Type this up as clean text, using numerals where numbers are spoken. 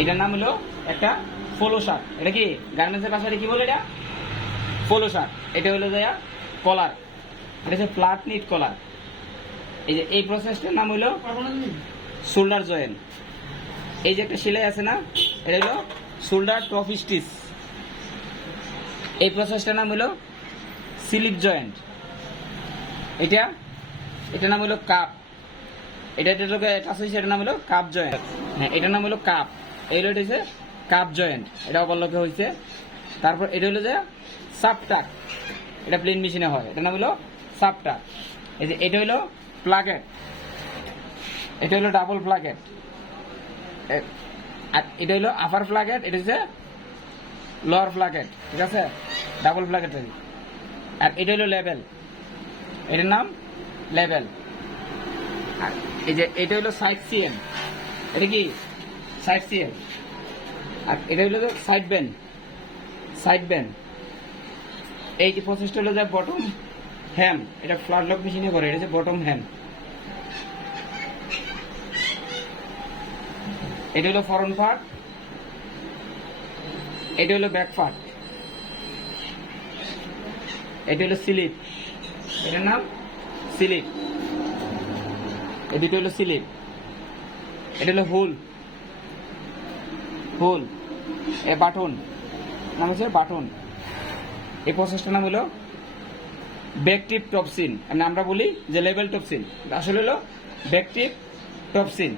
এটার নাম হলো একটা ফলো শার্ট। এটা কি গার্মেন্টসের ভাষায় কি বলে? এটা ফলো শার্ট। এটা হলো যে কলার, এটা হচ্ছে ফ্ল্যাট নিট কলার। এই যে এই প্রসেসটার নাম হলো শোল্ডার জয়েন্ট। এই যে একটা সেলাই আছে না, এটা হলো শোল্ডার টপ স্টিচ। এই প্রসেসটার নাম হলো স্লিপ জয়েন্ট। এটার নাম হলো কাপ। এটার নাম হলো কাপ জয়েন্ট। হ্যাঁ, এটার নাম হলো কাপ। এই হচ্ছে কাপ জয়েন্ট, এটা অবলকে হয়েছে। তারপর এটা হলো যে সাপটাক, এটা প্লেন মেশিনে হয়, এটার নাম হলো সাপটাক। এই যে এটা হলো প্লাগেট, এটা হলো ডাবল প্লাগেট। আর এটা হলো আপার প্লাগেট, এটা হচ্ছে লোয়ার প্লাগেট, ঠিক আছে, ডাবল প্লাগেট। আর এটা হলো লেভেল, এটার নাম লেভেল। আর এই যে এটা হলো সাইড সিএম, এটা কি সাইড সিএম। আর এটা হলো সাইড বেন্ড, সাইড বেন্ড। এই যে প্রসেসটা হলো যে বটম হ্যাম, এটা ফ্ল্যাট লক মেশিনে করে, এটা হচ্ছে বটম হ্যাম। এটা হলো ফরন পার্ট, এটা হলো ব্যাক পার্ট। এটা হলো স্লিপ, এটার নাম স্লিপ। এই দুটো হলো স্লিপ। এটা হলো হোল, হোল। এ বাটন, নাম হচ্ছে বাটন। এই প্রসেসটার নাম হলো ব্যাকটিপ টপসিন। আমরা বলি যে লেভেল টপসিন, আসলে হলো ব্যাকটিপ টপসিন।